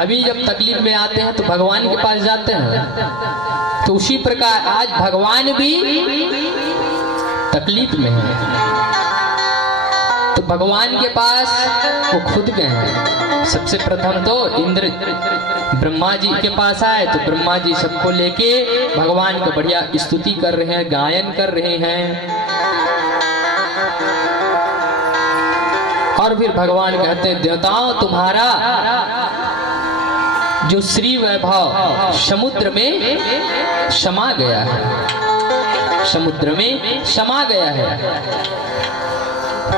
अभी जब तकलीफ में आते हैं तो भगवान के पास जाते हैं, तो उसी प्रकार आज भगवान भी तकलीफ में है, तो भगवान के पास वो खुद गए हैं। सबसे प्रथम तो इंद्र ब्रह्मा जी के पास आए, तो ब्रह्मा जी सबको लेके भगवान का बढ़िया स्तुति कर रहे हैं, गायन कर रहे हैं। और फिर भगवान कहते हैं, देवताओं तुम्हारा जो श्री वैभव समुद्र में समा गया है, समुद्र में समा गया है।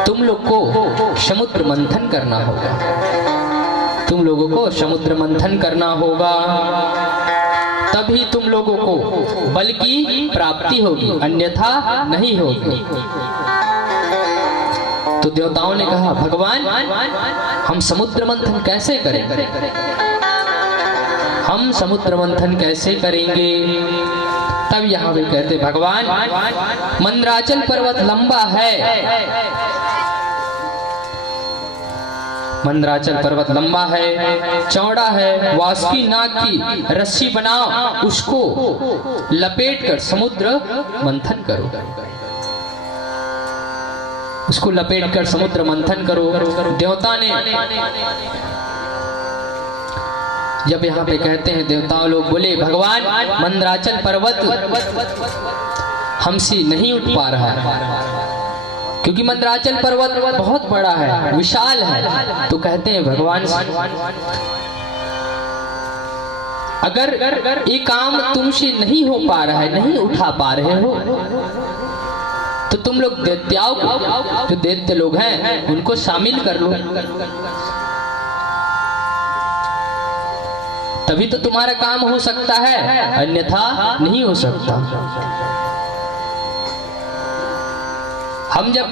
तुम लोग को समुद्र मंथन करना होगा, तुम लोगों को समुद्र मंथन करना होगा, तभी तुम लोगों को बल की प्राप्ति होगी, अन्यथा नहीं होगी। तो देवताओं ने कहा, भगवान हम समुद्र मंथन कैसे करेंगे, हम समुद्र मंथन कैसे करेंगे। तब यहाँ भी कहते, भगवान मंदराचल पर्वत लंबा है, मंदराचल पर्वत लंबा है, चौड़ा है, वासुकी नाग की रस्सी बनाओ, उसको लपेटकर समुद्र मंथन करो, उसको लपेटकर समुद्र मंथन करो। देवता ने जब यहाँ पे कहते हैं, देवताओं लोग बोले, भगवान मंदराचल पर्वत हमसे नहीं उठ पा रहा है, क्योंकि मंदराचल पर्वत बहुत बड़ा है, विशाल है। तो कहते हैं भगवान, अगर ये काम तुमसे नहीं हो पा रहा है, नहीं उठा पा रहे हो, तो तुम लोग दैत्याओं को, जो दैत्य लोग हैं, उनको शामिल कर लो, तभी तो तुम्हारा काम हो सकता है, अन्यथा नहीं हो सकता। हम जब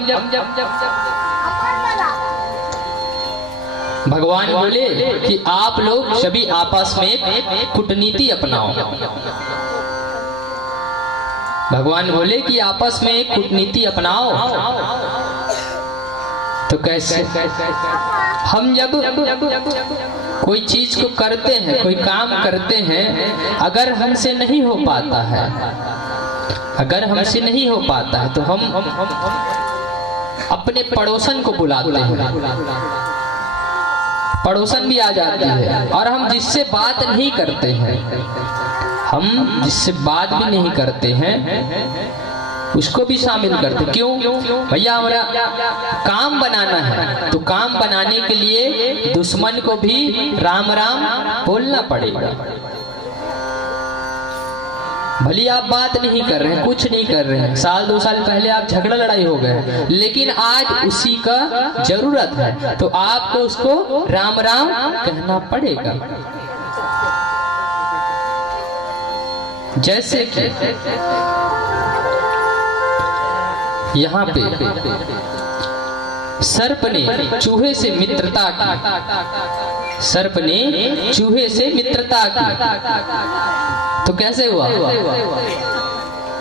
भगवान बोले कि आप लोग सभी आपस में कूटनीति अपनाओ, भगवान बोले कि आपस में कूटनीति अपनाओ, तो कैसे? हम जब कोई चीज को करते हैं, कोई काम करते हैं, अगर हमसे नहीं हो पाता है, अगर हमसे नहीं हो पाता है, तो हम अपने पड़ोसन को बुलाते हैं, पड़ोसन भी आ जाते हैं। और हम जिससे बात नहीं करते हैं, हम जिससे बात भी नहीं करते हैं, उसको भी शामिल करते। क्यों? भैया हमारा काम बनाना है, तो काम बनाने के लिए दुश्मन को भी राम राम बोलना पड़ेगा। भले आप बात नहीं कर रहे हैं, कुछ नहीं कर रहे हैं, साल 2 साल पहले आप झगड़ा लड़ाई हो गए, लेकिन आज उसी का जरूरत है, तो आपको उसको राम राम कहना पड़ेगा। जैसे कि यहाँ पे सर्प ने चूहे से मित्रता की, सर्प ने चूहे से मित्रता की, तो कैसे हुआ?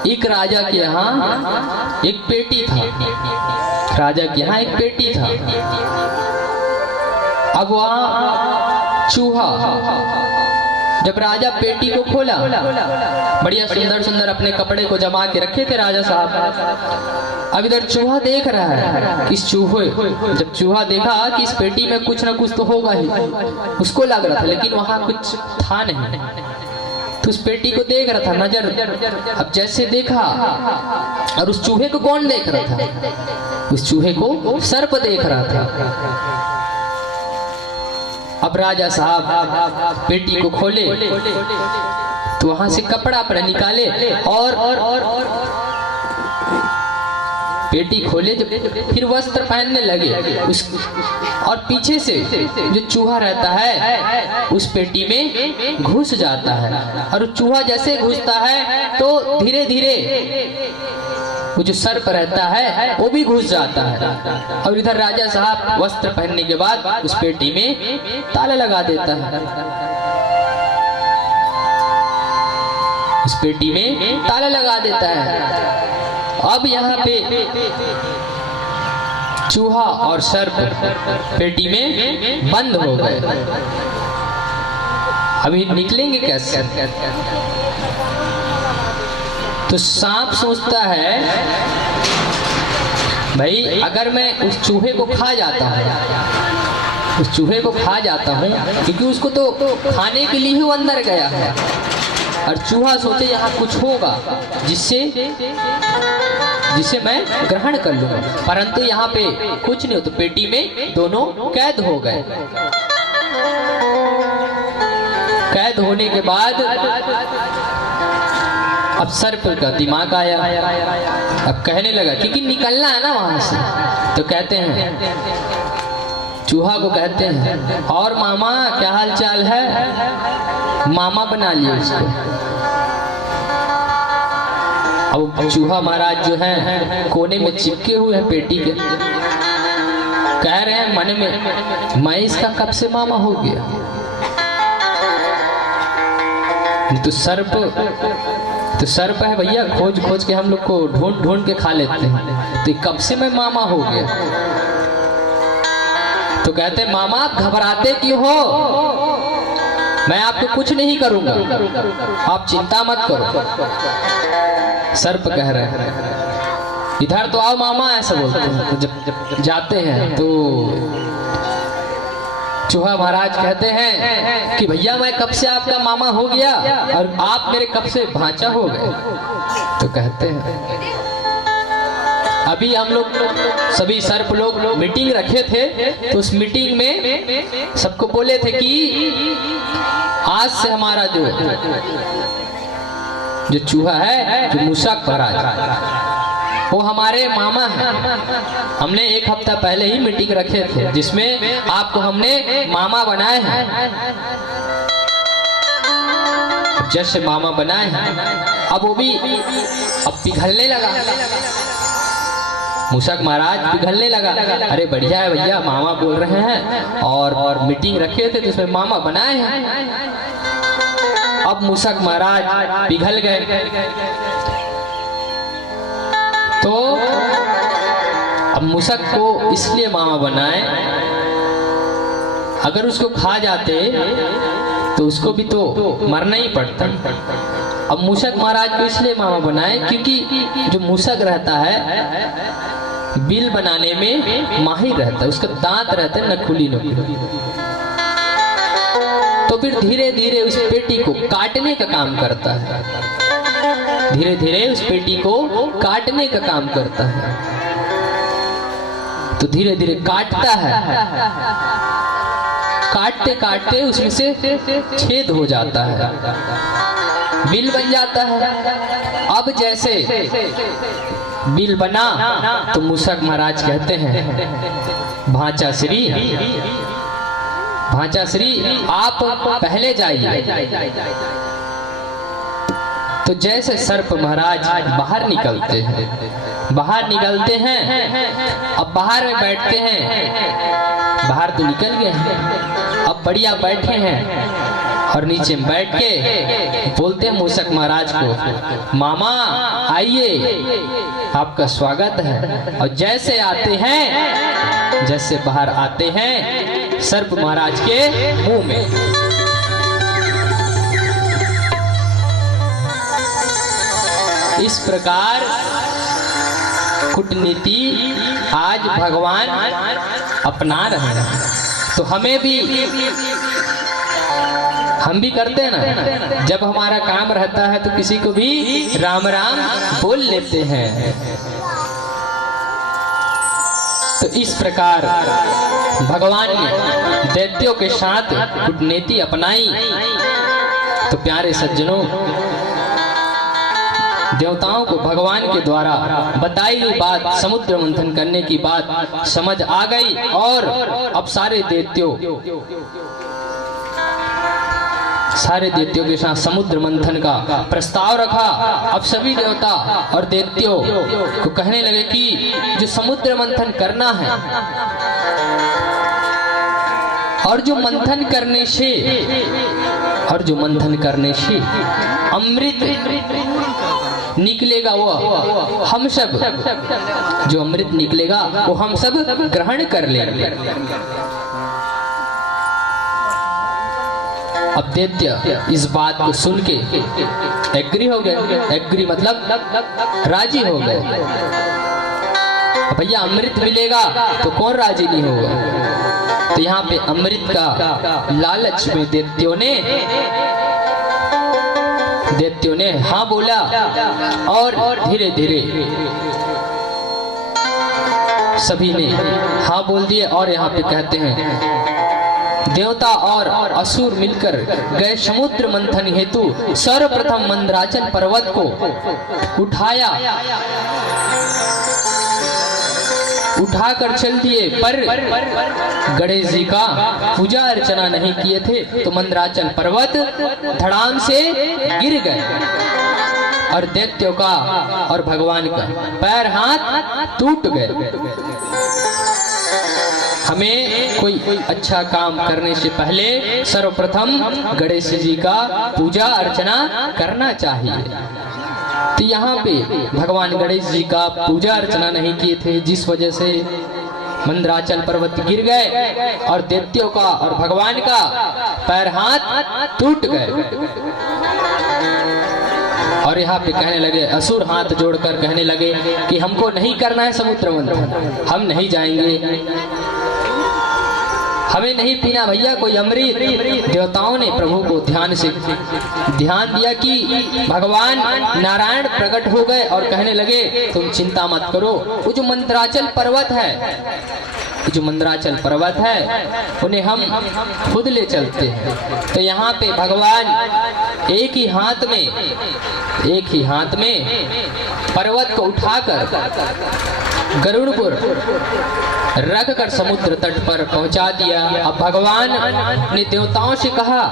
एक राजा के यहाँ एक पेटी था, राजा के यहाँ एक पेटी था। अब वहाँ चूहा, जब राजा पेटी को खोला, बढ़िया सुंदर सुंदर अपने कपड़े को जमा के रखे थे राजा साहब। अब इधर चूहा देख रहा है, इस चूहे, जब चूहा देखा कि इस पेटी में कुछ ना कुछ तो होगा ही, उसको लग रहा था, लेकिन वहां कुछ था नहीं, तो उस पेटी को देख रहा था, नजर। अब जैसे देखा, और उस चूहे को कौन देख रहा था? उस चूहे को सर्प देख रहा था। अब राजा साहब पेटी को खोले, तो वहां से कपड़ा अपना निकाले और पेटी खोले, जब फिर वस्त्र पहनने लगे उस, और पीछे से जो चूहा रहता है उस पेटी में घुस जाता है, और चूहा जैसे घुसता है तो धीरे धीरे वो जो सर्प रहता है वो भी घुस जाता है। और इधर राजा साहब वस्त्र पहनने के बाद उस पेटी में ताला लगा देता है, उस पेटी में ताला लगा देता है। अब यहाँ पे चूहा और सर्प पेटी में बंद हो गए। अभी निकलेंगे कैसे? तो सांप सोचता है भाई अगर मैं उस चूहे को खा जाता हूँ, उस चूहे को खा जाता हूँ, क्योंकि उसको तो खाने के लिए ही वो अंदर गया है, और चूहा सोचे यहाँ कुछ होगा जिसे मैं ग्रहण कर लूंगा, परंतु यहाँ पे कुछ नहीं हो। तो पेटी में दोनों कैद हो गए। कैद होने के बाद अब सर्प का दिमाग आया, अब कहने लगा, क्योंकि निकलना है ना वहां से, तो कहते हैं, चूहा को कहते हैं, और मामा क्या हाल चाल है? मामा बना लिए उसको। अब चूहा महाराज जो है कोने में चिपके हुए हैं पेटी के, कह रहे हैं मन में, मैं इसका कब से मामा हो गया? तो सर्प है भैया, खोज खोज के हम लोग को ढूंढ ढूंढ के खा लेते हैं, तो कब से मैं मामा हो गया? तो कहते मामा आप घबराते क्यों हो? मैं आपको कुछ नहीं करूंगा, आप चिंता मत करो। सर्प कह रहे हैं इधर तो आओ मामा, ऐसा बोलते हैं। तो जब जाते हैं तो चूहा महाराज कहते हैं कि भैया मैं कब से आपका मामा हो गया और आप मेरे कब से भांचा हो गए? तो कहते हैं अभी हम लोग सभी सर्प लोग मीटिंग रखे थे, तो उस मीटिंग में सबको बोले थे कि आज से हमारा जो चूहा है, जो मूषक महाराज, वो हमारे मामा हैं। हमने एक हफ्ता पहले ही मीटिंग रखे थे जिसमें आपको हमने मामा बनाए हैं। जैसे मामा बनाए हैं, अब वो भी अब पिघलने लगा, मूषक महाराज पिघलने लगा। अरे बढ़िया है भैया, मामा बोल रहे हैं और मीटिंग रखे थे जिसमें मामा बनाए हैं। अब मूषक महाराज पिघल गए, तो अब मूषक को इसलिए मामा बनाए, अगर उसको खा जाते तो उसको भी तो मरना ही पड़ता। अब मूषक महाराज को इसलिए मामा बनाए क्योंकि जो मूषक रहता है बिल बनाने में माहिर रहता है, उसका दांत रहते हैं नखुली नखुली। तो फिर धीरे धीरे उस पेटी को काटने का काम करता है, धीरे धीरे उस पेटी को काटने का काम करता है। तो धीरे धीरे काटता है, काटते काटते उसमें से छेद हो जाता है, बिल बन जाता है। अब जैसे बिल बना तो मूषक महाराज कहते हैं भांचा श्री, भांचा श्री आप पहले जाइए। तो जैसे सर्प महाराज बाहर निकलते हैं, बाहर निकलते हैं, अब बाहर में बैठते हैं, बाहर तो निकल गए हैं, अब बढ़िया बैठे हैं और नीचे में बैठ के बोलते हैं मूषक महाराज को, मामा आइए आपका स्वागत है। और जैसे आते हैं, जैसे बाहर आते हैं, सर्प महाराज के मुंह में इस प्रकार कूटनीति आज भगवान अपना रहे हैं। तो हमें भी, हम भी करते हैं ना, जब हमारा काम रहता है तो किसी को भी राम राम बोल लेते हैं। तो इस प्रकार भगवान ने दैत्यों के साथ कूटनीति अपनाई। तो प्यारे सज्जनों, देवताओं को भगवान के द्वारा बताई गई बात, समुद्र मंथन करने की बात समझ आ गई, और अब सारे दैत्यों के साथ समुद्र मंथन का प्रस्ताव रखा। अब सभी देवता और दैत्यों को कहने लगे कि जो समुद्र मंथन करना है, और जो मंथन करने से अमृत निकलेगा, वो हम सब, जो अमृत निकलेगा वो हम सब ग्रहण कर लेंगे। अब दैत्य इस बात को सुन के एग्री हो गए। एग्री मतलब राजी हो गए। भैया अमृत मिलेगा तो कौन राजी नहीं होगा। तो यहाँ पे अमृत का लालच में दैत्यों ने हाँ बोला और धीरे धीरे सभी ने हाँ बोल दिए। और यहाँ पे कहते हैं देवता और असुर मिलकर गए समुद्र मंथन हेतु। सर्वप्रथम मंदराचल पर्वत को उठाकर चल दिए, पर गणेश जी का पूजा अर्चना नहीं किए थे तो मंदराचल पर्वत धड़ाम से गिर गए और दैत्यों का और भगवान का पैर हाथ टूट गए। हमें कोई अच्छा काम करने से पहले सर्वप्रथम गणेश जी का पूजा अर्चना करना चाहिए। तो यहाँ पे भगवान गणेश जी का पूजा अर्चना नहीं किए थे, जिस वजह से मंदराचल पर्वत गिर गए और दैत्यों का और भगवान का पैर हाथ टूट गए। और यहाँ पे कहने लगे, असुर हाथ जोड़कर कहने लगे कि हमको नहीं करना है समुद्र मंथन, हम नहीं जाएंगे, हमें नहीं पीना भैया कोई अमृत। देवताओं ने प्रभु को ध्यान दिया कि भगवान नारायण प्रकट हो गए और कहने लगे तुम चिंता मत करो। वो जो मंदराचल पर्वत है उन्हें हम खुद ले चलते हैं। तो यहाँ पे भगवान एक ही हाथ में पर्वत को उठाकर गरुड़पुर रख कर समुद्र तट पर पहुंचा दिया। अब भगवान ने देवताओं से कहा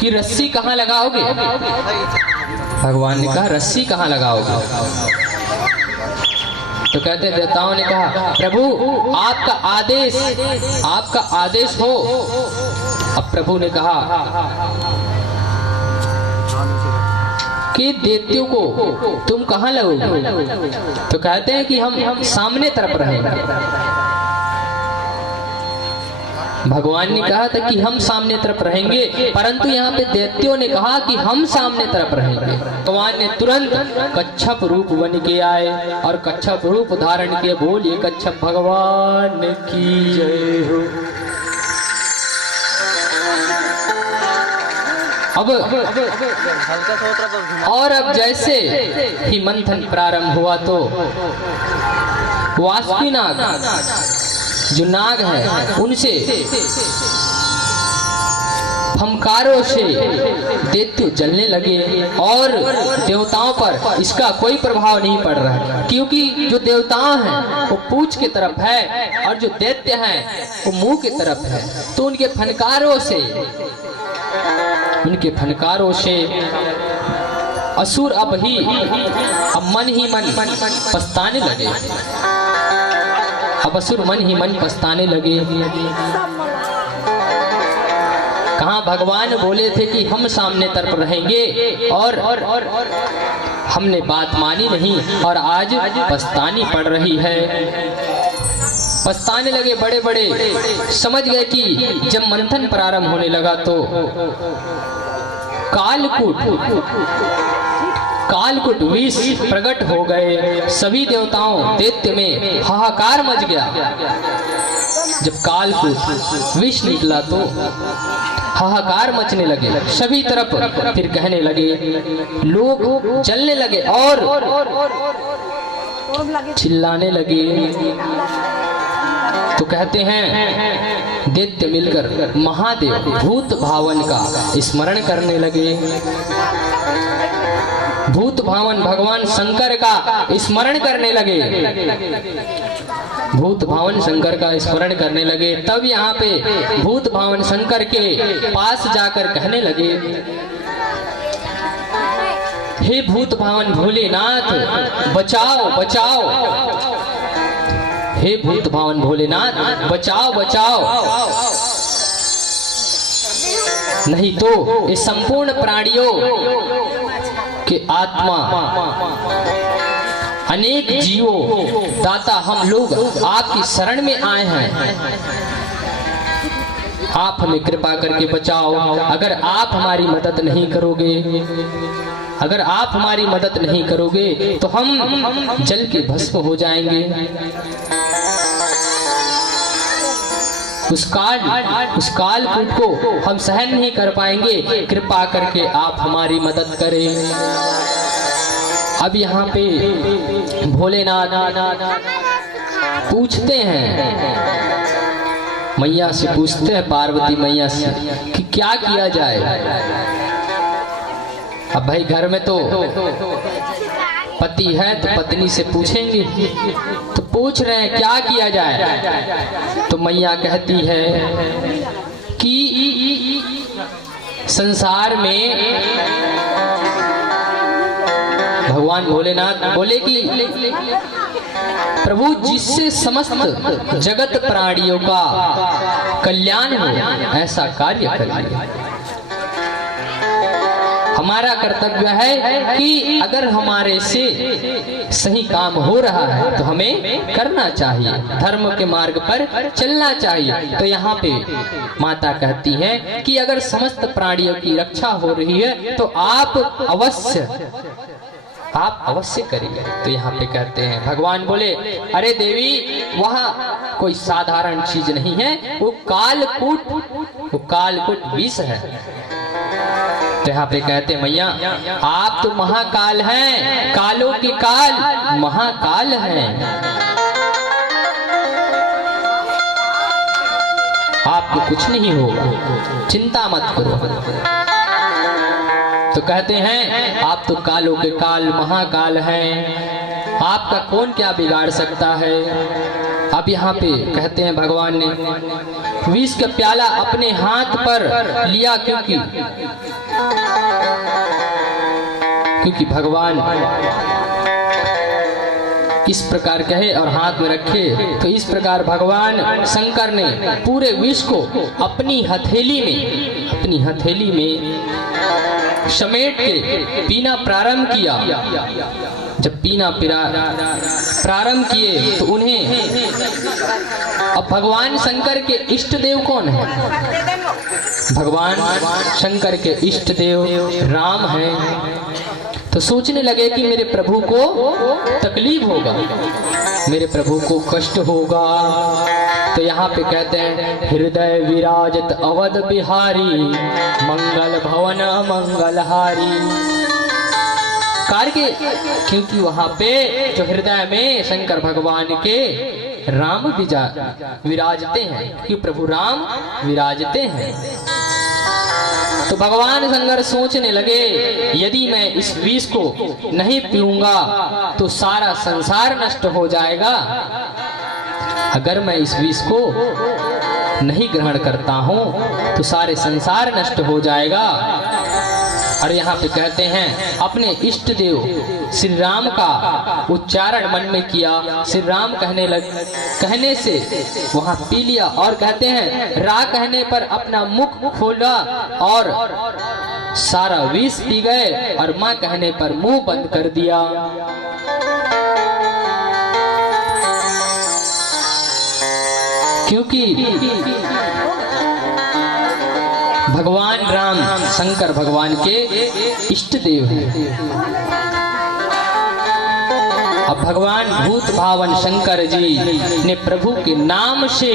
कि रस्सी कहाँ लगाओगे। भगवान ने कहा रस्सी कहाँ लगाओगे। तो कहते देवताओं ने कहा प्रभु आपका आदेश हो। अब प्रभु ने कहा कि दैत्यों को तुम कहाँ लगोगे। तो कहते हैं कि हम सामने तरफ रहेंगे। भगवान ने कहा था कि हम सामने तरफ रहेंगे, परंतु यहाँ पे दैत्यों ने कहा कि हम सामने तरफ रहेंगे। भगवान ने तुरंत कच्छप रूप बन के आए और कच्छप रूप धारण किए। बोलिए कच्छप भगवान की जय हो। अब जैसे ही मंथन प्रारंभ हुआ तो वासुकीनाग जो नाग है उनसे फंकारों से दैत्य जलने लगे और देवताओं पर इसका कोई प्रभाव नहीं पड़ रहा है, क्योंकि जो देवता हैं वो पूंछ की तरफ है और जो दैत्य हैं वो मुंह की तरफ है। तो उनके फनकारों से असुर अब मन ही मन पछताने लगे। अब असुर मन ही मन पछताने लगे। कहाँ भगवान बोले थे कि हम सामने तरफ रहेंगे और हमने बात मानी नहीं और आज पछतानी पड़ रही है। पछताने लगे बड़े बड़े, समझ गए कि जब मंथन प्रारंभ होने लगा तो कालकूट विष प्रकट हो गए। सभी देवताओं दैत्य में हाहाकार मच गया। जब कालकूट विष निकला तो हाहाकार मचने लगे सभी तरफ। फिर कहने लगे, लोग जलने लगे और चिल्लाने लगे। तो कहते हैं दैत्य मिलकर महादेव भूत भावन का स्मरण करने लगे। भूत भावन भगवान शंकर का स्मरण करने लगे। भूत भावन शंकर का स्मरण करने लगे। तब यहाँ पे भूत भावन शंकर के पास जाकर कहने लगे, हे भूत भावन भोलेनाथ बचाओ बचाओ। हे भूत भावन भोलेनाथ बचाओ बचाओ, नहीं तो इस संपूर्ण प्राणियों के आत्मा अनेक जीवों दाता हम लोग आपकी शरण में आए हैं। आप हमें कृपा करके बचाओ। अगर आप हमारी मदद नहीं करोगे, अगर आप हमारी मदद नहीं करोगे तो हम जल के भस्म हो जाएंगे। उस कालकूट को हम सहन नहीं कर पाएंगे। कृपा करके आप हमारी मदद करें। अब यहाँ पे भोलेनाथ पूछते हैं, मैया से पूछते हैं, पार्वती मैया से कि क्या किया जाए। अब भाई घर में तो पति है तो पत्नी से पूछेंगे, तो पूछ रहे हैं क्या किया जाए। तो मैया कहती है कि संसार में भगवान भोलेनाथ बोले कि प्रभु जिससे समस्त जगत प्राणियों का कल्याण हो ऐसा कार्य करिए। हमारा कर्तव्य है कि अगर हमारे से सही काम हो रहा है तो हमें करना चाहिए, धर्म के मार्ग पर चलना चाहिए। तो यहाँ पे माता कहती है कि अगर समस्त प्राणियों की रक्षा हो रही है तो आप अवश्य करिए। तो यहाँ पे कहते हैं, भगवान बोले अरे देवी वह कोई साधारण चीज नहीं है, वो कालकूट विष है। तो यहाँ पे कहते हैं मैया आप तो महाकाल हैं, कालों के काल महाकाल हैं, आपको कुछ नहीं होगा, चिंता मत करो। तो कहते हैं आप तो कालों के काल महाकाल हैं, आपका कौन क्या बिगाड़ सकता है। अब यहाँ पे कहते हैं भगवान ने विष का प्याला अपने हाथ पर लिया, क्योंकि भगवान इस प्रकार कहे और हाथ में रखे। तो इस प्रकार भगवान शंकर ने पूरे विष को अपनी हथेली में समेट के पीना प्रारंभ किया। जब पीना प्रारंभ किए तो उन्हें, अब भगवान शंकर के इष्ट देव कौन है? भगवान शंकर के इष्ट देव राम हैं। तो सोचने लगे कि मेरे प्रभु को तकलीफ होगा, मेरे प्रभु को कष्ट होगा। तो यहाँ पे कहते हैं हृदय विराजत अवध बिहारी, मंगल भवन मंगलहारी। कार्य क्योंकि वहां पे जो हृदय में शंकर भगवान के राम विराजते हैं, कि प्रभु राम विराजते हैं। तो भगवान शंकर सोचने लगे यदि मैं इस विष को नहीं पीऊंगा तो सारा संसार नष्ट हो जाएगा, अगर मैं इस विष को नहीं ग्रहण करता हूं तो सारे संसार नष्ट हो जाएगा। और यहाँ पे कहते हैं अपने इष्ट देव श्री राम का उच्चारण मन में किया। श्री राम कहने से वहां पी लिया, और कहते हैं रा कहने पर अपना मुख खोला और सारा विष पी गए, और माँ कहने पर मुंह बंद कर दिया। क्योंकि भगवान राम शंकर भगवान के इष्ट देव हैं। अब भगवान भूत भावन शंकर जी ने प्रभु के नाम से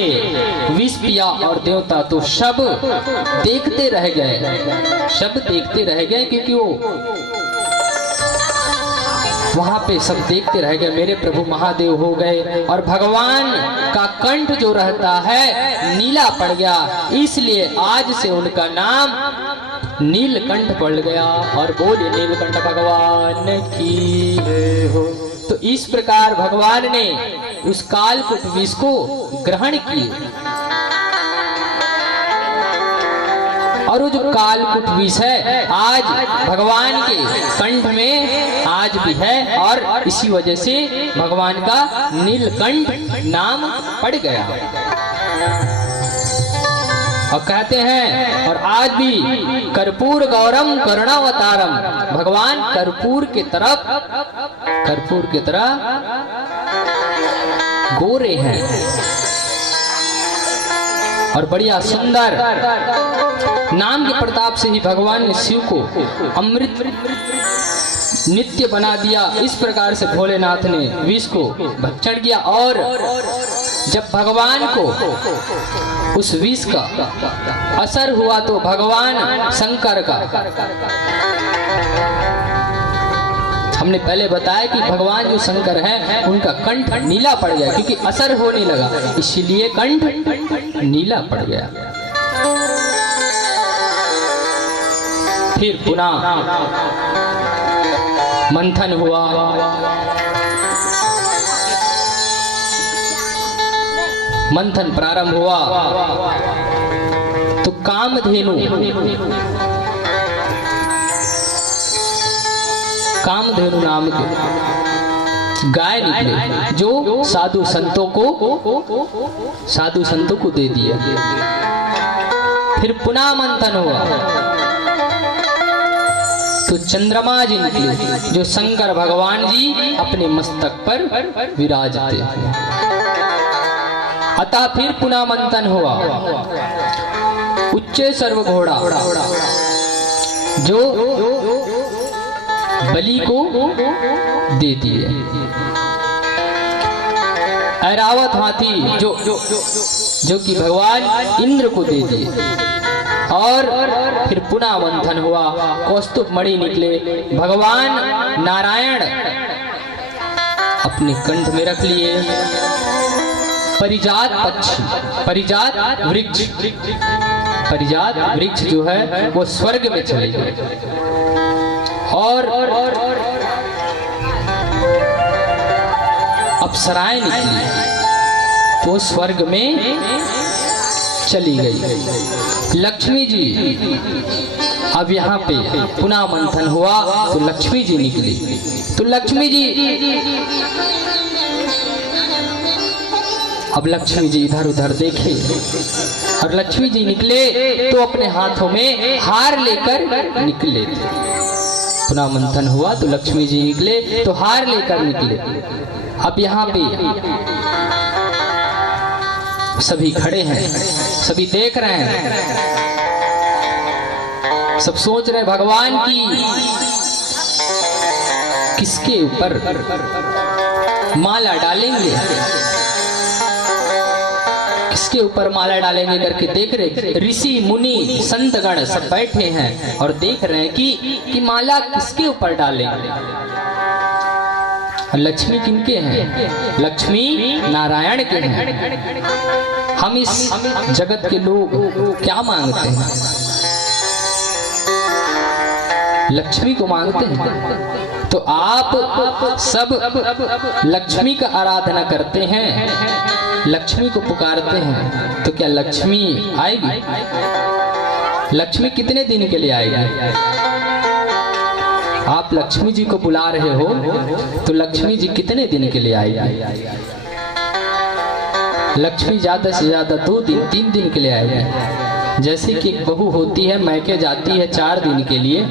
विष पिया, और देवता तो सब देखते रह गए, क्योंकि वो वहां पे सब देखते रह गए, मेरे प्रभु महादेव हो गए। और भगवान का कंठ जो रहता है नीला पड़ गया, इसलिए आज से उनका नाम नीलकंठ पड़ गया। और बोले नीलकंठ भगवान की हो। तो इस प्रकार भगवान ने उस कालकूट विष को ग्रहण किए, और वो जो कालकूट विष है आज भगवान के कंठ में आज भी है, और इसी वजह से भगवान का नीलकंठ नाम पड़ गया। और कहते हैं और आज भी कर्पूर गौरम करुणावतारम, भगवान कर्पूर के तरह गोरे हैं। और बढ़िया सुंदर नाम के प्रताप से ही भगवान ने शिव को अमृत नित्य बना दिया। इस प्रकार से भोलेनाथ ने विष को भक्षण किया और जब भगवान को उस विष का असर हुआ तो भगवान शंकर का, हमने पहले बताया कि भगवान जो शंकर हैं उनका कंठ नीला पड़ गया क्योंकि असर होने लगा, इसलिए कंठ नीला पड़ गया। फिर पुनः मंथन हुआ, मंथन प्रारंभ हुआ तो कामधेनु नाम के गाय निकले जो साधु संतों को दे दिया। फिर पुनः मंथन हुआ तो चंद्रमा जी निकले जो शंकर भगवान जी अपने मस्तक पर विराजते हैं। अतः फिर पुनः मंथन हुआ, उच्च सर्व घोड़ा जो बलि को दे दिए, ऐरावत हाथी जो कि भगवान इंद्र को दे दिए। और फिर पुनः मंथन हुआ, कौस्तुभ मणि निकले, भगवान नारायण अपने कंठ में रख लिए। परिजात पक्षी, परिजात वृक्ष जो है वो स्वर्ग में चले गए और अप्सराएं निकली तो स्वर्ग में चली गई। लक्ष्मी जी अब यहाँ पे पुनः मंथन हुआ तो लक्ष्मी जी निकली तो लक्ष्मी जी इधर उधर देखे और लक्ष्मी जी निकले तो अपने हाथों में हार लेकर निकले थे। पुनः मंथन हुआ तो लक्ष्मी जी निकले तो हार लेकर निकले। अब यहाँ पे सभी खड़े हैं, सभी देख रहे हैं, सब सोच रहे भगवान की किसके ऊपर माला डालेंगे, किसके ऊपर माला डालेंगे करके देख रहे। ऋषि मुनि संतगण सब बैठे हैं और देख रहे हैं कि माला किसके ऊपर डालेंगे। लक्ष्मी किनके हैं? लक्ष्मी नारायण के हैं। हम इस जगत के लोग क्या मांगते हैं? लक्ष्मी को मांगते हैं। तो आप सब लक्ष्मी का आराधना करते हैं, लक्ष्मी को पुकारते हैं, तो क्या लक्ष्मी आएगी? लक्ष्मी कितने दिन के लिए आएगी? आप लक्ष्मी जी को बुला रहे हो तो लक्ष्मी जी कितने दिन के लिए आएगी? लक्ष्मी ज्यादा से ज्यादा 2 दिन 3 दिन के लिए आएगी। जैसे कि एक बहू होती है, मैके जाती है 4 दिन के लिए,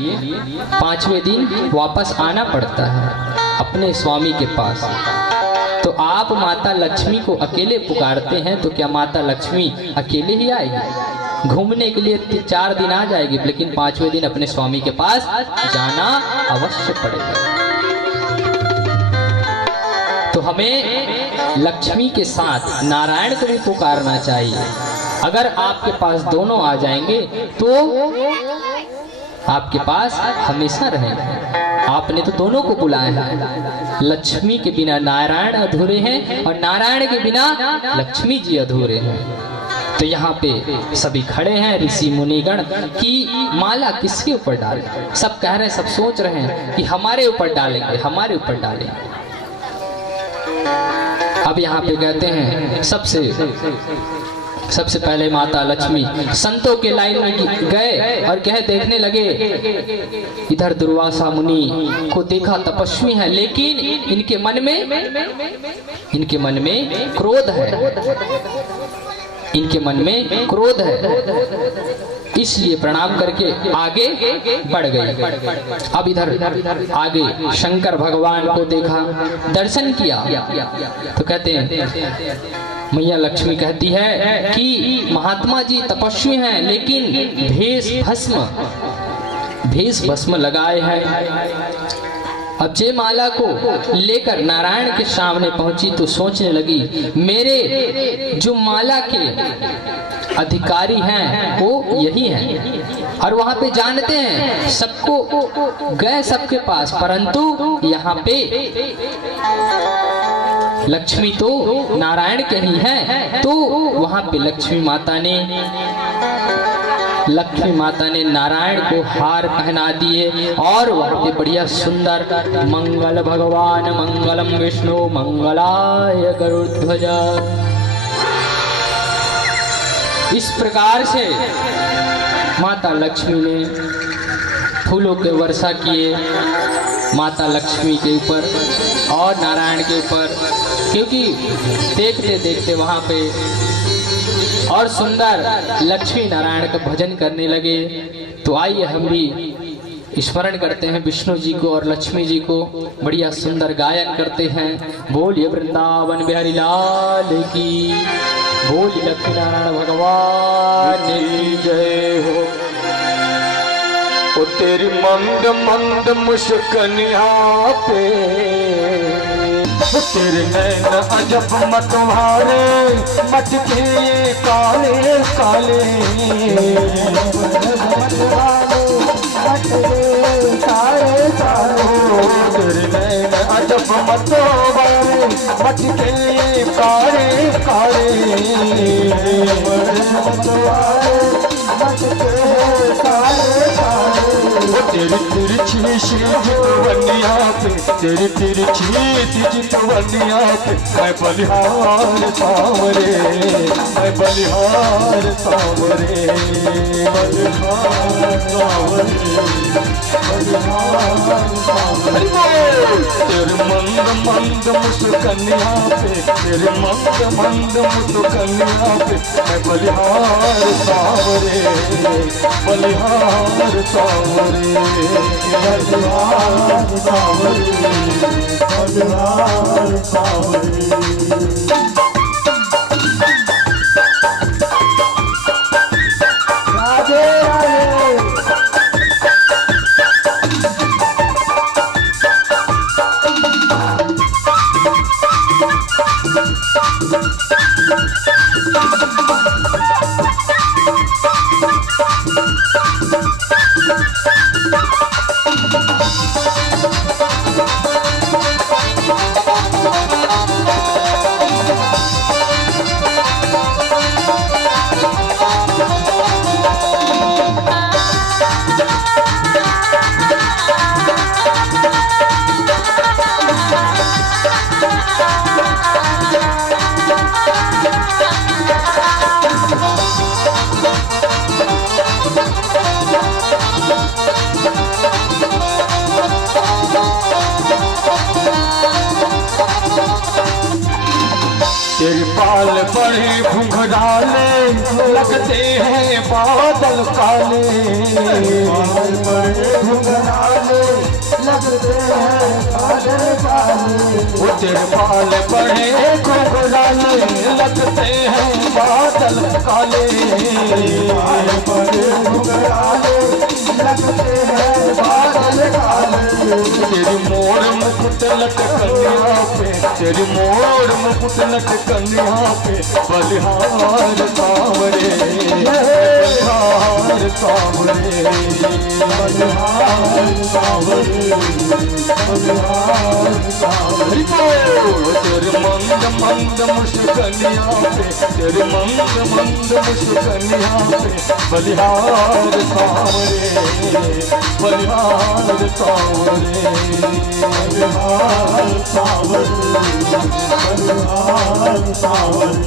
5वें दिन वापस आना पड़ता है अपने स्वामी के पास। तो आप माता लक्ष्मी को अकेले पुकारते हैं तो क्या माता लक्ष्मी अकेले ही आएगी? घूमने के लिए 4 दिन आ जाएगी, लेकिन 5वें दिन अपने स्वामी के पास जाना अवश्य पड़ेगा। तो हमें लक्ष्मी के साथ नारायण को भी पुकारना चाहिए। अगर आपके पास दोनों आ जाएंगे तो आपके पास हमेशा रहेंगे। आपने तो दोनों को बुलाया है। लक्ष्मी के बिना नारायण अधूरे हैं और नारायण के बिना लक्ष्मी जी अधूरे हैं। तो यहाँ पे सभी खड़े हैं ऋषि मुनिगण की माला किसके ऊपर डालें? सब कह रहे हैं, सब सोच रहे हैं कि हमारे ऊपर डालेंगे, हमारे ऊपर डालेंगे। अब यहाँ पे कहते हैं सबसे पहले माता लक्ष्मी संतों के लाइन में गए और कहे देखने लगे। इधर दुर्वासा मुनि को देखा, तपस्वी हैं, लेकिन इनके मन में क्रोध है, इनके मन में क्रोध है, इसलिए प्रणाम करके आगे बढ़ गए। अब इधर आगे शंकर भगवान को देखा, दर्शन किया, तो कहते हैं मैया लक्ष्मी कहती है कि महात्मा जी तपस्वी हैं, लेकिन भेष भस्म लगाए हैं। अब जयमाला को लेकर नारायण के सामने पहुंची तो सोचने लगी, मेरे जो माला के अधिकारी हैं वो यही हैं, और वहां पे जानते हैं सबको गए सबके पास, परंतु यहाँ पे लक्ष्मी तो नारायण के ही हैं। तो वहां पे लक्ष्मी माता ने नारायण को हार पहना दिए और वहां पे बढ़िया सुंदर मंगल भगवान मंगलम विष्णु मंगलाय गरुड़ध्वज, इस प्रकार से माता लक्ष्मी ने फूलों के वर्षा किए माता लक्ष्मी के ऊपर और नारायण के ऊपर, क्योंकि देखते देखते वहां पे और सुंदर लक्ष्मी नारायण का भजन करने लगे। तो आइए हम भी स्मरण करते हैं विष्णु जी को और लक्ष्मी जी को, बढ़िया सुंदर गायन करते हैं। बोलिए वृंदावन बिहारी लाल की, बोलिए लक्ष्मी नारायण भगवान की जय हो। ओ तेरी मंद मंद मुस्कनिया पे, तेरे नैन अजब मतवारे मटके काले काले, तेरे नैन अजब मतवारे मटके काले काले, तेरी तिरछी चितवनिया पे, तेरी तिरछी चितवनिया पे, मैं बलिहार सांवरे, मैं बलिहार सांवरे, बलिहार सांवरे, बलिहार सांवरे। तेरे मंद मंद मुस्कनिया पे, तेरे मंद मंद मुस्कनिया पे, मैं बलिहार सांवरे, बलिहार सांवरे, बलिहार सांवरे, बलिहार सांवरे। तेरे बाल बड़े घुंघराले लगते हैं बादल काले, बाल बड़े घुंघराले लगते हैं बादल काले, वो तेरे बाल बड़े घुंघराले लगते हैं बादल काले, बाल बड़े घुंघराले लगते हैं बादल काले। तेरी मोर मुकुट लटकनिया पे, तेरी मोर मुकुट लटकनिया पे, बलिहार सांवरे, बलिहार सांवरे, बलिहार सांवरे, बलिहार सांवरे। तेरे मंद मंद मुस्कनिया पे, तेरे मंद मंद मुस्कनिया पे, बलिहार सांवरे, बलिहार सांवरे, बलिहार सांवरे, बलिहार सांवरे।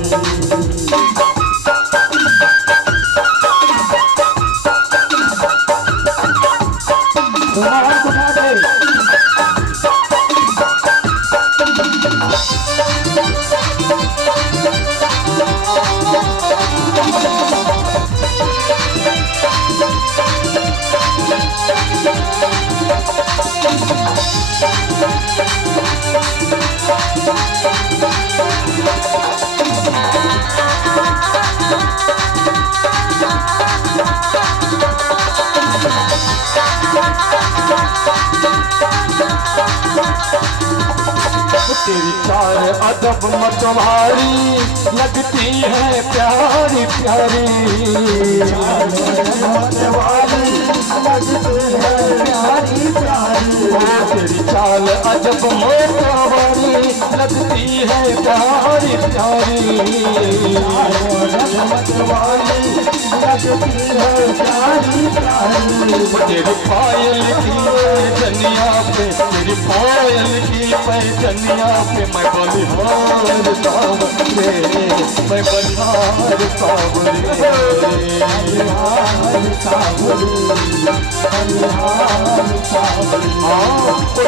तेरी चार अदब मतवारी लगती है प्यारी प्यारी, तेरी चाल अजब मतवारी लगती है प्यारी प्यारी, तेरी पायल की पैजनिया पे, तेरी पायल की पैजनिया पे मैं बलिहार सावरे, मैं बलिहार सावरे,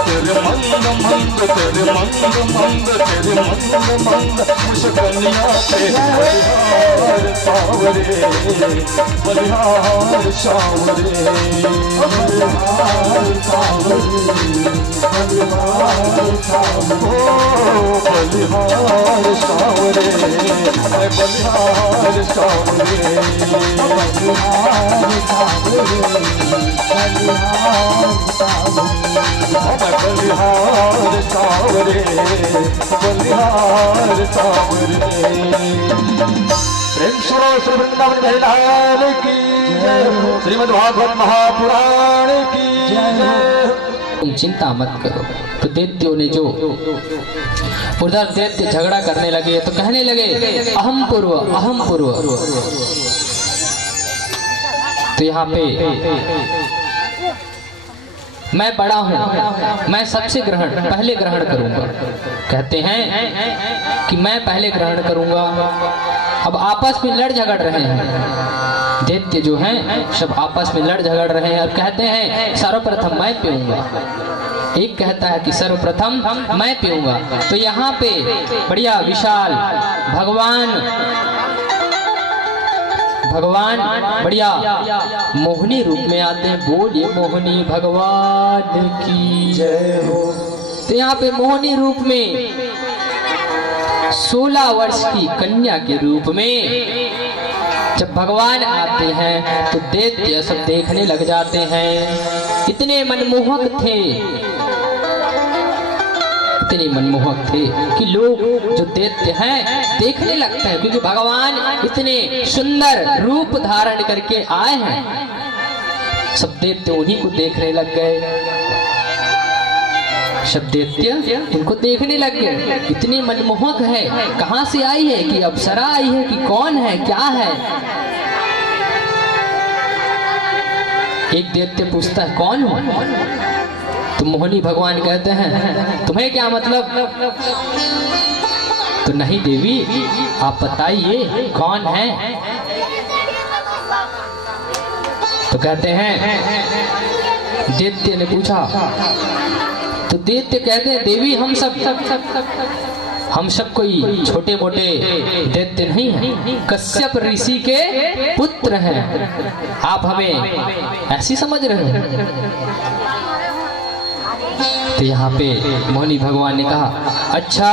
तेरे मंद मंद, तेरे मंद मंद, तेरे मंद मंद मुस्कनिया पे बलिहार सावरे, बलिहार सावरे, बलिहार सावरे, बलिहार सावरे, बलिहार सावरे, मैं बलिहार सावरे, बलिहार सावरे, बलिहार सावरे, बलिहार सावरे। प्रेम सुनो श्री वृंदावन महिलाल की जय, श्रीमद् भागवत महापुराण की जय। तुम चिंता मत करो। तो दैत्यों ने जो उधर दैत्य झगड़ा करने लगे तो कहने लगे अहम पूर्व अहम पूर्व। तो यहाँ पे मैं बड़ा हूं, मैं सबसे पहले ग्रहण करूंगा। कहते हैं कि मैं पहले ग्रहण करूंगा। अब आपस में लड़ झगड़ रहे हैं, दैत्य जो हैं सब आपस में लड़ झगड़ रहे हैं और कहते हैं सर्वप्रथम मैं पीऊंगा। एक कहता है कि सर्वप्रथम मैं पीऊंगा। तो यहाँ पे बढ़िया विशाल भगवान बढ़िया मोहिनी रूप में आते हैं। बोलिए मोहिनी भगवान की जय हो। तो यहाँ पे मोहिनी रूप में 16 वर्ष की कन्या के रूप में जब भगवान आते हैं तो दैत्य सब देखने लग जाते हैं। इतने मनमोहक थे, इतने मनमोहक थे कि लोग जो दैत्य हैं देखने लगते हैं, क्योंकि भगवान इतने सुंदर रूप धारण करके आए हैं। सब दैत्य उन्हीं को देखने लग गए, सब दैत्य इनको देखने लग गए। इतने मनमोहक है, कहाँ से आई है, कि अप्सरा आई है, कि कौन है, क्या है। एक दैत्य पूछता है कौन हो। तो मोहिनी भगवान कहते हैं तुम्हें क्या मतलब। तो नहीं देवी आप बताइए कौन है। तो कहते हैं दैत्य ने पूछा। तो दैत्य कहते हैं देवी हम सब कोई छोटे मोटे दैत्य नहीं हैं, कश्यप ऋषि के पुत्र हैं। आप हमें ऐसी समझ रहे हो। तो यहाँ पे मोहिनी भगवान ने कहा अच्छा,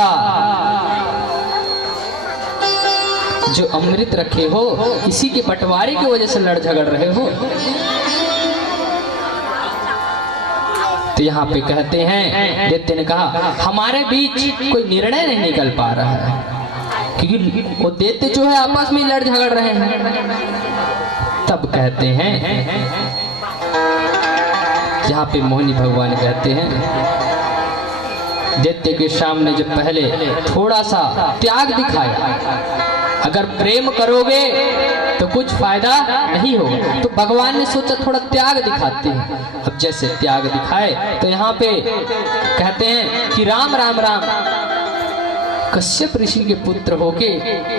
जो अमृत रखे हो इसी के बंटवारे की वजह से लड़ झगड़ रहे हो। तो यहाँ पे कहते हैं दैत्य ने कहा हमारे बीच कोई निर्णय नहीं निकल पा रहा है, क्योंकि वो दैत्य जो है आपस में लड़ झगड़ रहे हैं। तब कहते हैं यहाँ पे मोहिनी भगवान कहते हैं दैत्य के सामने जब पहले थोड़ा सा त्याग दिखाया, अगर प्रेम करोगे तो कुछ फायदा नहीं होगा। तो भगवान ने सोचा थोड़ा त्याग दिखाते हैं। अब जैसे त्याग दिखाए तो यहाँ पे कहते हैं कि राम राम राम, कश्यप ऋषि के पुत्र होके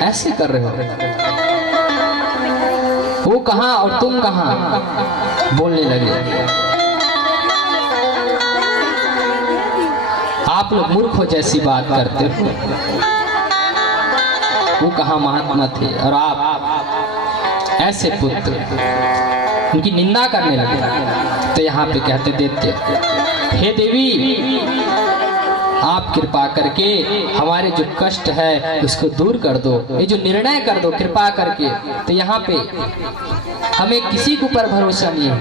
ऐसे कर रहे हो, वो कहाँ और तुम कहाँ, बोलने लगे। आप लोग मूर्खों जैसी बात करते हो, वो कहाँ महात्मा थे और आप ऐसे पुत्र, उनकी निंदा करने लगे। तो यहाँ पे कहते दैत्य हे देवी आप कृपा करके हमारे जो कष्ट है उसको दूर कर दो, ये जो निर्णय कर दो कृपा करके। तो यहाँ पे हमें किसी के ऊपर भरोसा नहीं है,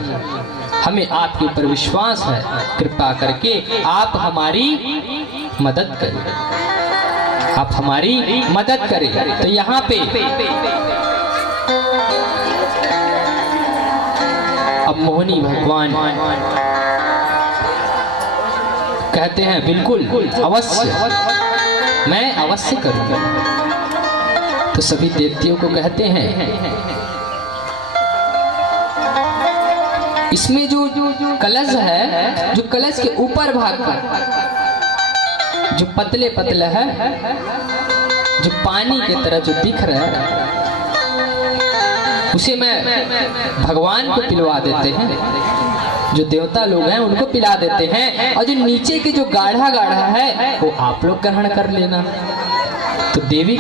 हमें आपके ऊपर विश्वास है। कृपा करके आप हमारी मदद करें, आप हमारी मदद करें। तो यहाँ पे अब मोहिनी भगवान कहते हैं बिल्कुल अवश्य, मैं अवश्य करूंगा। तो सभी देवतियों को कहते हैं इसमें जो कलश है, जो कलश के ऊपर भाग का जो पतले पतले है, जो पानी की तरह जो दिख रहा है, उसे मैं भगवान को पिलवा देते हैं, जो देवता लोग हैं उनको पिला देते हैं, और जो नीचे के जो गाढ़ा गाढ़ा है वो आप लोग ग्रहण कर लेना। तो देवी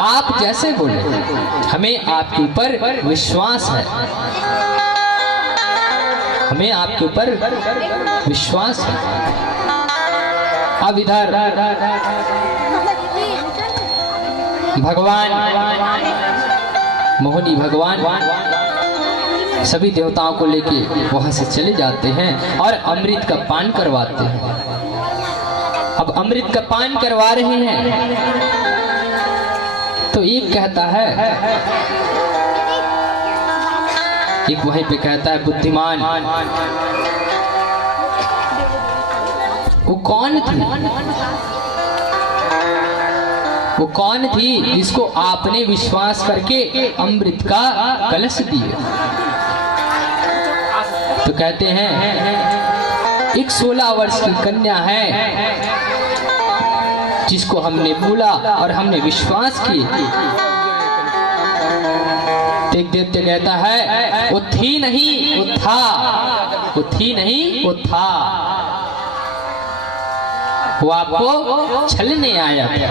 आप जैसे बोले, हमें आपके ऊपर विश्वास है, हमें आपके ऊपर विश्वास है। अब इधर भगवान मोहिनी भगवान सभी देवताओं को लेके वहां से चले जाते हैं और अमृत का पान करवाते हैं। अब अमृत का पान करवा रहे हैं तो एक कहता है, एक वहीं पे कहता है बुद्धिमान, वो कौन थी, वो कौन थी जिसको आपने विश्वास करके अमृत का कलश दिए? तो कहते हैं एक 16 वर्ष की कन्या है जिसको हमने बोला और हमने विश्वास किए। एक देवता कहता है वो थी नहीं, वो था, वो थी नहीं, वो था, वो आपको छलने आया था।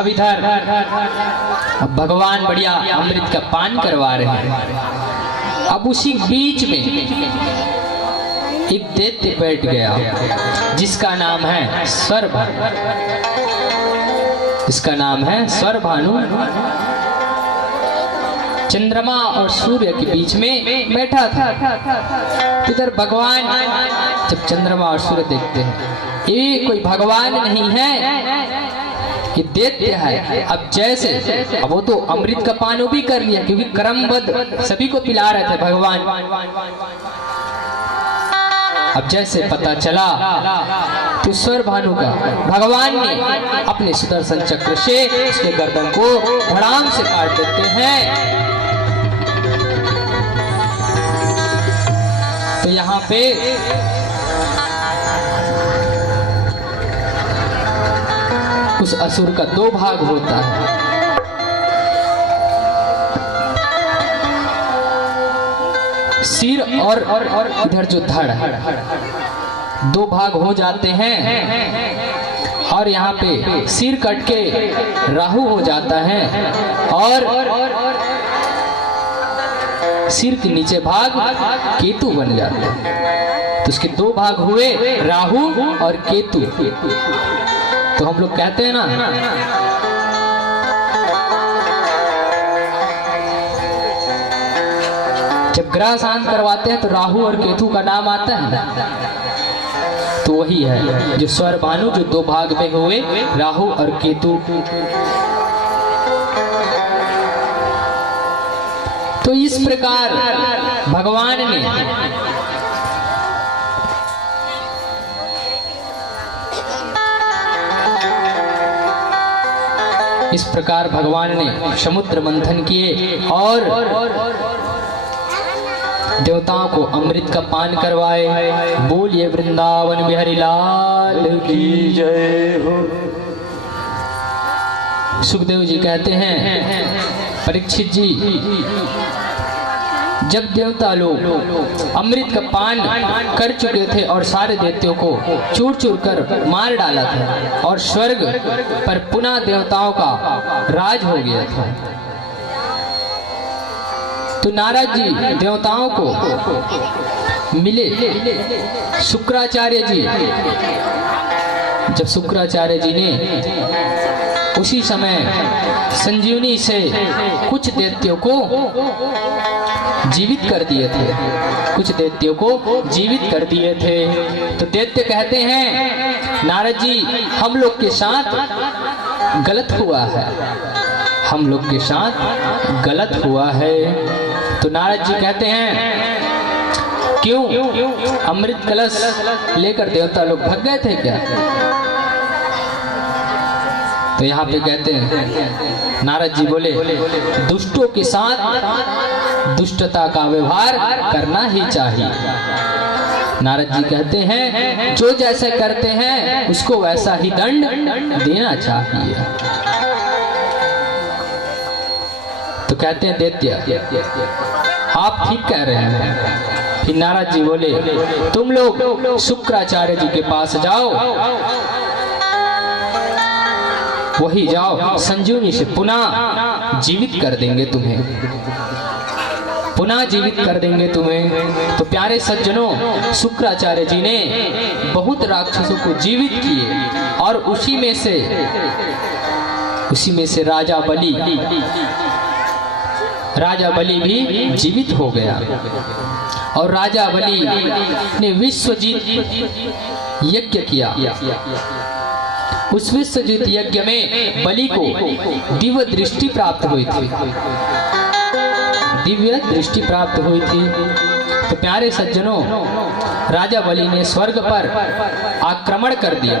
अब इधर अब भगवान बढ़िया अमृत का पान करवा रहे हैं। अब उसी बीच में एक दैत्य बैठ गया जिसका नाम है स्वरभानु, इसका नाम है स्वरभानु। चंद्रमा और सूर्य के बीच में बैठा था। इधर भगवान जब चंद्रमा और सूर्य देखते हैं ये कोई भगवान नहीं है, ये दैत्य है। अब जैसे अब वो तो अमृत का पान भी कर लिया क्योंकि क्रमबद्ध सभी को पिला रहे थे भगवान। अब जैसे पता चला तो स्वरभानु का भगवान ने अपने सुदर्शन चक्र से उसके गर्दन को धड़ाम से काट देते हैं। तो यहाँ पे उस असुर का 2 भाग होता है। सिर और इधर जो धड़, 2 भाग हो जाते हैं और यहाँ पे सिर कट के राहु हो जाता है और सिर के नीचे भाग केतु बन जाता है। तो उसके 2 भाग हुए, राहु और केतु। तो हम लोग कहते हैं ना जब ग्रह शांत करवाते हैं तो राहु और केतु का नाम आता है। तो वही है जो स्वरभानु जो 2 भाग में हुए, राहु और केतु। तो इस प्रकार भगवान ने समुद्र मंथन किए और देवताओं को अमृत का पान करवाए। बोलिए वृंदावन बिहारी लाल की जय हो। सुखदेव जी कहते हैं परीक्षित जी, जब देवता लोग अमृत का पान कर चुके थे और सारे दैत्यों को चूर चूर कर मार डाला था और स्वर्ग पर पुनः देवताओं का राज हो गया था, तो नारद जी देवताओं को मिले। शुक्राचार्य जी, जब शुक्राचार्य जी ने उसी समय संजीवनी से कुछ दैत्यों को जीवित कर दिए थे, कुछ दैत्यों को जीवित कर दिए थे। तो दैत्य कहते हैं नारद जी हम लोग के साथ गलत हुआ है, हम लोग के साथ गलत हुआ है। तो नारद जी कहते हैं क्यों, अमृत कलश लेकर देवता लोग भाग गए थे क्या? तो यहाँ पे कहते हैं नारद जी बोले दुष्टों के साथ दुष्टता का व्यवहार करना ही चाहिए। नारद जी कहते हैं जो जैसे करते हैं उसको वैसा ही दंड देना चाहिए। तो कहते हैं दैत्य आप ठीक कह रहे हैं। फिर नारद जी बोले तुम लोग शुक्राचार्य जी के पास जाओ, वही जाओ संजीवनी से पुनः जीवित कर देंगे तुम्हें, पुनः जीवित कर देंगे तुम्हें। तो प्यारे सज्जनों शुक्राचार्य जी ने बहुत राक्षसों को जीवित किए और उसी में से राजा बलि भी जीवित हो गया। और राजा बलि ने विश्वजीत यज्ञ किया। उस विश्वजीत यज्ञ में बलि को दिव्य दृष्टि प्राप्त हुई थी, दिव्य दृष्टि प्राप्त हुई थी। तो प्यारे सज्जनों राजा बलि ने स्वर्ग पर आक्रमण कर दिया,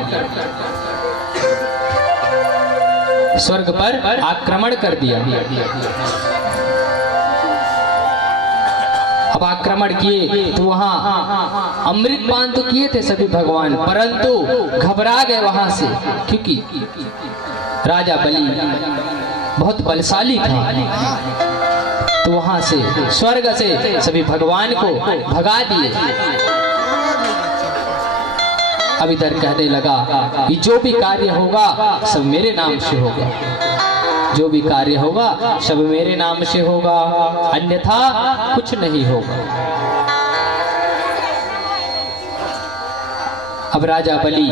स्वर्ग पर आक्रमण कर दिया। अब आक्रमण किए तो वहां अमृतपान तो किए थे सभी भगवान, परंतु घबरा गए वहां से, क्योंकि राजा बलि बहुत बलशाली था। तो वहां से स्वर्ग से सभी भगवान को भगा दिए। अब इधर कहने लगा कि जो भी कार्य होगा सब मेरे नाम से होगा, जो भी कार्य होगा सब मेरे नाम से होगा, अन्यथा कुछ नहीं होगा। अब राजा बलि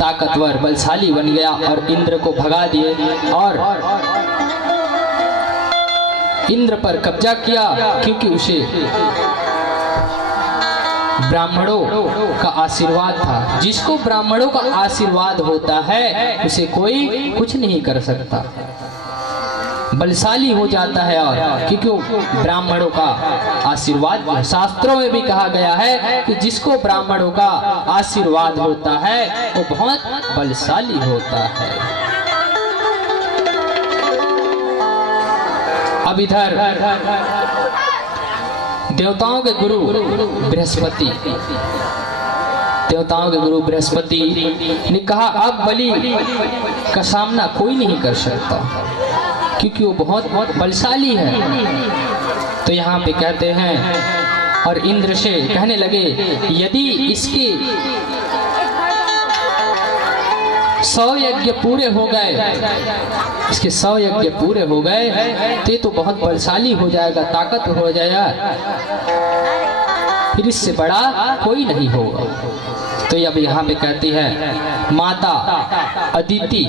ताकतवर बलशाली बन गया और इंद्र को भगा दिए और इंद्र पर कब्जा किया, क्योंकि उसे ब्राह्मणों का आशीर्वाद था। जिसको ब्राह्मणों का आशीर्वाद होता है उसे कोई कुछ नहीं कर सकता, बलशाली हो जाता है। और क्योंकि ब्राह्मणों का आशीर्वाद, शास्त्रों में भी कहा गया है कि जिसको ब्राह्मणों का आशीर्वाद होता है वो बहुत बलशाली होता है। अब इधर देवताओं के गुरु बृहस्पति, देवताओं के गुरु बृहस्पति ने कहा अब बलि का सामना कोई नहीं कर सकता, क्योंकि वो बहुत बलशाली है। तो यहाँ पे कहते हैं और इंद्र से कहने लगे यदि इसके 100 यज्ञ पूरे हो गए, इसके 100 यज्ञ पूरे हो गए तो बहुत बलशाली हो जाएगा, ताकत हो जाएगा, फिर इससे बड़ा कोई नहीं होगा। तो अब यहाँ पे कहती है माता अदिति,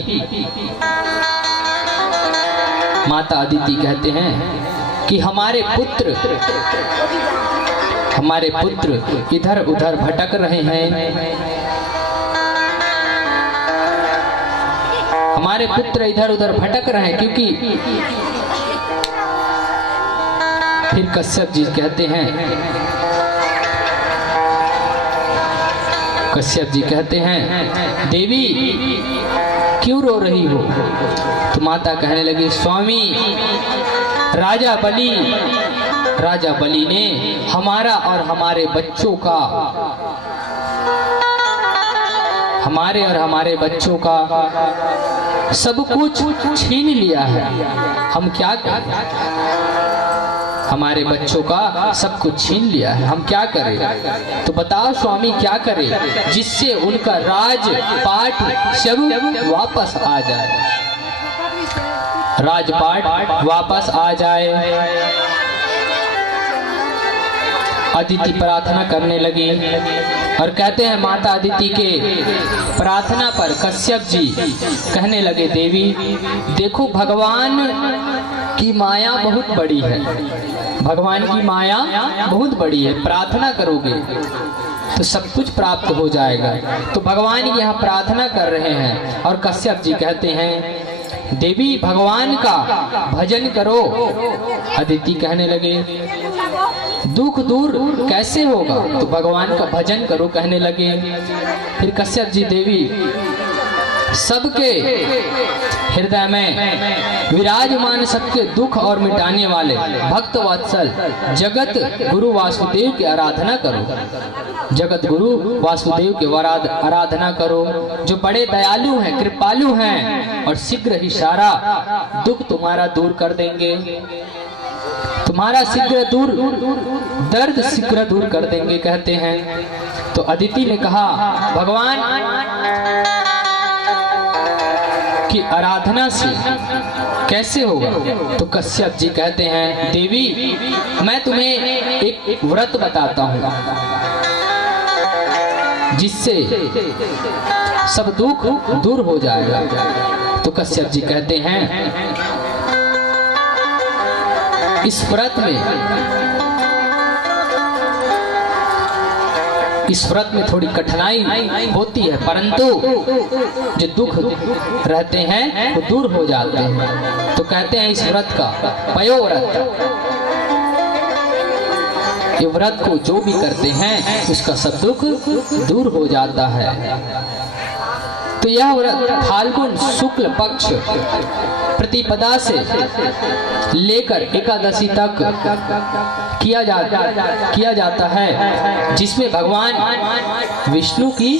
माता अदिति कहते हैं कि हमारे पुत्र इधर उधर भटक रहे हैं, हमारे पुत्र इधर उधर भटक रहे हैं। क्योंकि फिर कश्यप जी कहते हैं, कश्यप जी कहते हैं देवी क्यों रो रही हो? तो माता कहने लगी स्वामी राजा बलि ने हमारा और हमारे बच्चों का, हमारे और हमारे बच्चों का सब कुछ छीन लिया है, हम क्या करें? हमारे बच्चों का सब कुछ छीन लिया है, हम क्या करें? तो बताओ स्वामी क्या करें जिससे उनका राजपाट सब वापस आ जाए, राजपाट वापस आ जाए। अदिति प्रार्थना करने लगी और कहते हैं माता अदिति के प्रार्थना पर कश्यप जी कहने लगे, देवी देखो भगवान की माया बहुत बड़ी है, भगवान की माया बहुत बड़ी है, प्रार्थना करोगे तो सब कुछ प्राप्त हो जाएगा। तो भगवान यहाँ प्रार्थना कर रहे हैं और कश्यप जी कहते हैं देवी भगवान का भजन करो। अदिति कहने लगे दुख दूर कैसे होगा, तो भगवान का भजन करो कहने लगे। फिर कश्यप जी देवी सबके हृदय में विराजमान, सबके दुख और मिटाने वाले भक्त वत्सल जगत गुरु वासुदेव की आराधना करो, जगत गुरु वासुदेव की आराधना करो, जो बड़े दयालु हैं, कृपालु हैं और शीघ्र ही सारा दुख तुम्हारा दूर कर देंगे, तुम्हारा शीघ्र दूर दर्द शीघ्र दूर कर देंगे कहते हैं। तो अदिति ने कहा भगवान की आराधना से कैसे होगा, तो कश्यप जी कहते हैं देवी मैं तुम्हें एक व्रत बताता हूँ जिससे सब दुख दूर हो जाएगा। तो कश्यप जी कहते हैं इस व्रत में थोड़ी कठिनाई होती है, परंतु जो दुख रहते हैं वो दूर हो जाते हैं। तो कहते हैं इस व्रत का पयोव्रत, ये व्रत को जो भी करते हैं उसका सब दुख दूर हो जाता है। तो यह व्रत फाल्गुन शुक्ल पक्ष प्रतिपदा से लेकर एकादशी तक किया जाता है, जिसमें भगवान विष्णु की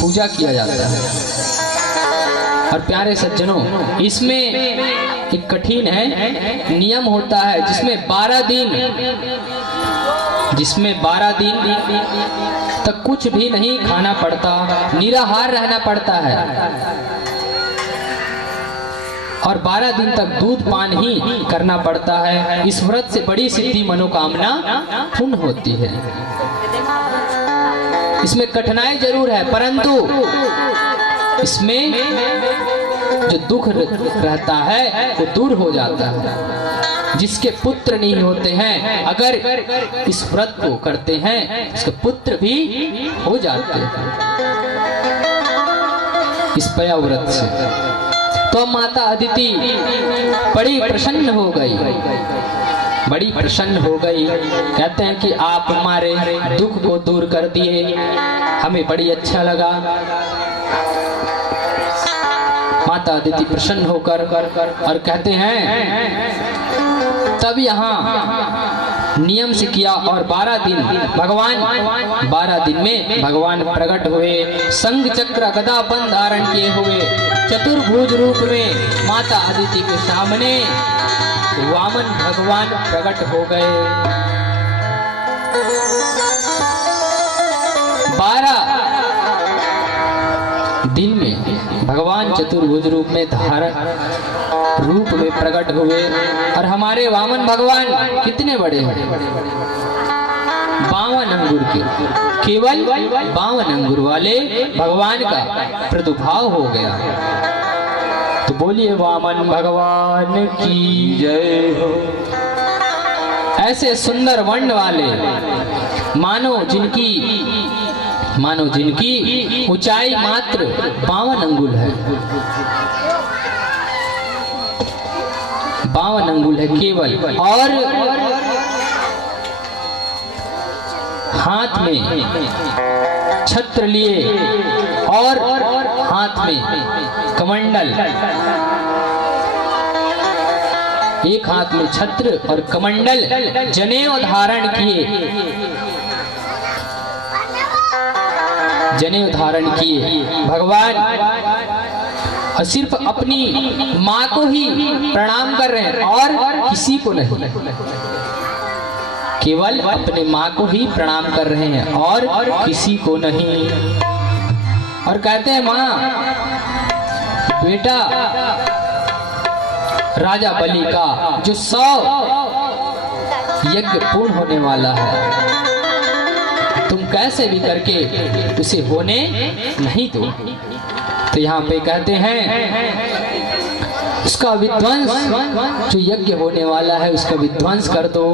पूजा किया जाता है। और प्यारे सज्जनों इसमें एक कठिन है नियम होता है जिसमें 12 दिन तक कुछ भी नहीं खाना पड़ता, निराहार रहना पड़ता है और 12 दिन तक दूध पान ही करना पड़ता है। इस व्रत से बड़ी सिद्धि मनोकामना पूर्ण होती है। इसमें कठिनाई जरूर है, परंतु इसमें जो दुख रहता है वो दूर हो जाता है। जिसके पुत्र नहीं होते हैं अगर इस व्रत को करते हैं उसके पुत्र भी हो जाते हैं इस पया व्रत से। तो माता अदिति बड़ी प्रसन्न हो गई, बड़ी प्रसन्न हो गई। कहते हैं कि आप हमारे दुख को दूर कर दिए, हमें बड़ी अच्छा लगा। माता अदिति प्रसन्न होकर और कहते हैं तब यहाँ नियम से किया और 12 दिन में भगवान प्रकट हुए, संग चक्र गदा बंध धारण किए हुए चतुर्भुज रूप में माता अदिति के सामने वामन भगवान प्रकट हो गए। 12 दिन में भगवान चतुर्भुज रूप में रूप में प्रकट हुए। और हमारे वामन भगवान कितने बड़े हैं, 52 अंगुर के, केवल 52 अंगुर वाले भगवान का प्रादुर्भाव हो गया। तो बोलिए वामन भगवान की जय हो। ऐसे सुंदर वर्ण वाले मानो जिनकी ऊंचाई मात्र 52 अंगुल है, 52 अंगुल है केवल। और हाथ में छत्र लिए और हाथ में कमंडल, एक हाथ में छत्र और कमंडल जनेऊ धारण किए भगवान, और सिर्फ अपनी माँ को ही प्रणाम कर रहे हैं और किसी को नहीं, केवल अपने माँ को ही प्रणाम कर रहे हैं और किसी को नहीं। और कहते हैं माँ बेटा राजा बलि का जो 100 यज्ञ पूर्ण होने वाला है, कैसे भी करके उसे होने नहीं दो। तो यहाँ पे कहते हैं उसका विध्वंस, जो यज्ञ होने वाला है उसका विध्वंस कर दो।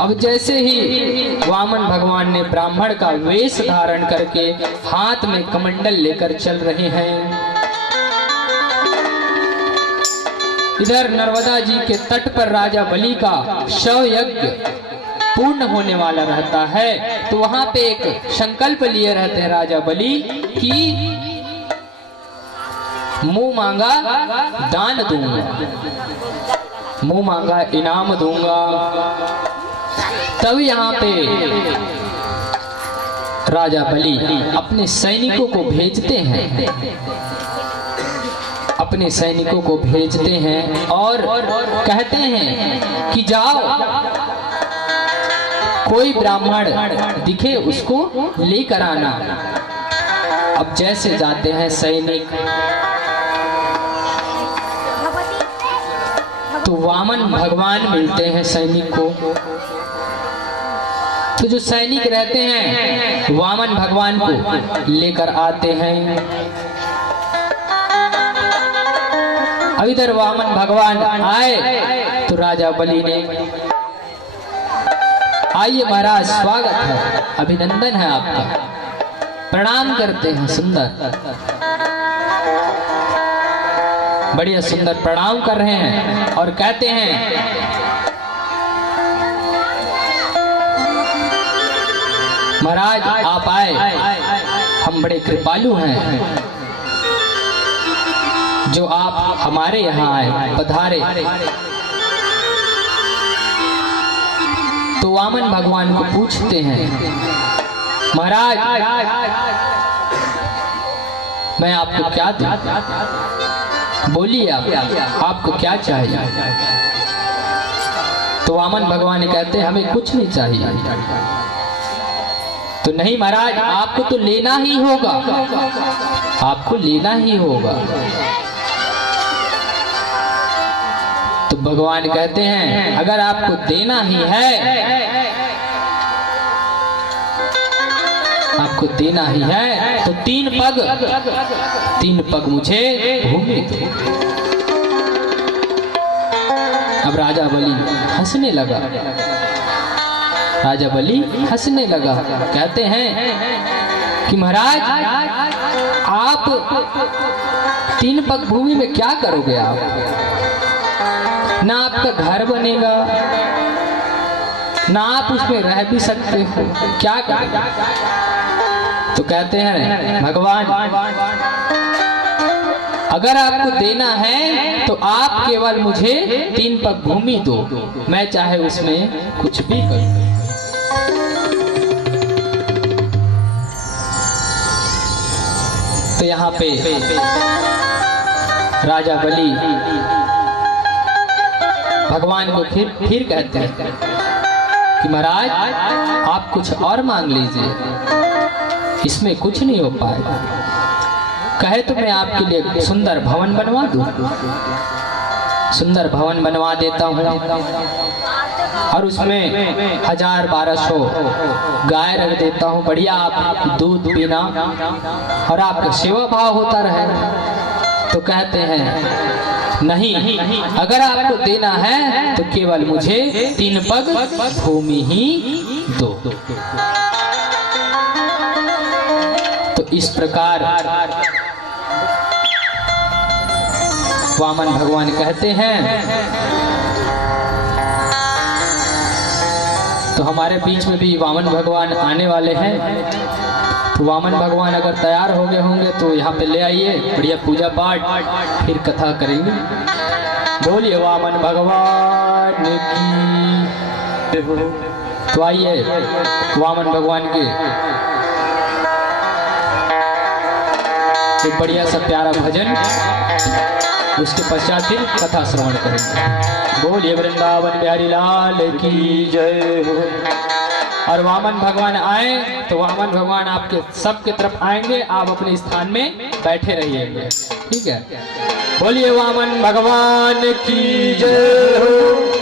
अब जैसे ही वामन भगवान ने ब्राह्मण का वेश धारण करके हाथ में कमंडल लेकर चल रहे हैं, इधर नर्मदा जी के तट पर राजा बलि का शव यज्ञ पूर्ण होने वाला रहता है। तो वहां पे एक संकल्प लिए रहते हैं राजा बलि कि मुंह मांगा दान दूंगा, मुंह मांगा इनाम दूंगा। तब यहाँ पे राजा बलि अपने सैनिकों को भेजते हैं, अपने सैनिकों को भेजते हैं और कहते हैं कि जाओ, कोई ब्राह्मण दिखे उसको लेकर आना। अब जैसे जाते हैं सैनिक, तो वामन भगवान मिलते हैं सैनिक को। तो जो सैनिक रहते हैं वामन भगवान को लेकर आते हैं। अब इधर वामन भगवान आए तो राजा बलि ने, आइए महाराज, स्वागत है, अभिनंदन है आपका, प्रणाम करते हैं। सुंदर, बढ़िया सुंदर प्रणाम कर रहे हैं और कहते हैं महाराज आप आए, हम बड़े कृपालु हैं जो आप हमारे यहाँ आए, पधारे। तो वामन भगवान को पूछते हैं, महाराज मैं आपको क्या दूं, बोलिए आपको क्या चाहिए। तो वामन भगवान कहते हैं हमें कुछ नहीं चाहिए। तो नहीं महाराज, आपको तो लेना ही होगा, आपको लेना ही होगा। तो भगवान कहते हैं अगर आपको देना ही है, आपको देना ही है तो 3 पग मुझे भूमि दो। अब राजा बलि हंसने लगा, राजा बलि हंसने लगा, कहते हैं कि महाराज आप 3 पग भूमि में क्या करोगे, आप ना आपका घर बनेगा, ना आप उसमें रह भी सकते हो, क्या करोगे। तो कहते हैं भगवान अगर आपको देना है तो आप केवल मुझे 3 पग भूमि दो, मैं चाहे उसमें कुछ भी करूं। तो यहाँ पे राजा बलि भगवान को फिर कहते हैं कि महाराज आप कुछ और मांग लीजिए, इसमें कुछ नहीं हो पाएगा। कहे तो मैं आपके लिए सुंदर भवन बनवा दूं, सुंदर भवन बनवा देता हूँ और उसमें 1000-1200 गाय रख देता हूँ, बढ़िया आप दूध पीना और आपका सेवा भाव होता रहे। तो कहते हैं नहीं, अगर आपको देना है तो केवल मुझे 3 पग भूमि ही दो। तो इस प्रकार वामन भगवान कहते हैं। तो हमारे बीच में भी वामन भगवान आने वाले हैं। तो वामन भगवान अगर तैयार हो गए होंगे तो यहाँ पे ले आइए, बढ़िया पूजा पाठ, फिर कथा करेंगे। बोलिए वामन भगवान की। तो आइए वामन भगवान के एक बढ़िया सा प्यारा भजन, उसके पश्चात फिर कथा श्रवण करेंगे। बोलिए वृंदावन बिहारी लाल की जय हो। और वामन भगवान आए तो वामन भगवान आपके सबके तरफ आएंगे, आप अपने स्थान में बैठे रहिएगा, ठीक है। बोलिए वामन भगवान की जय हो।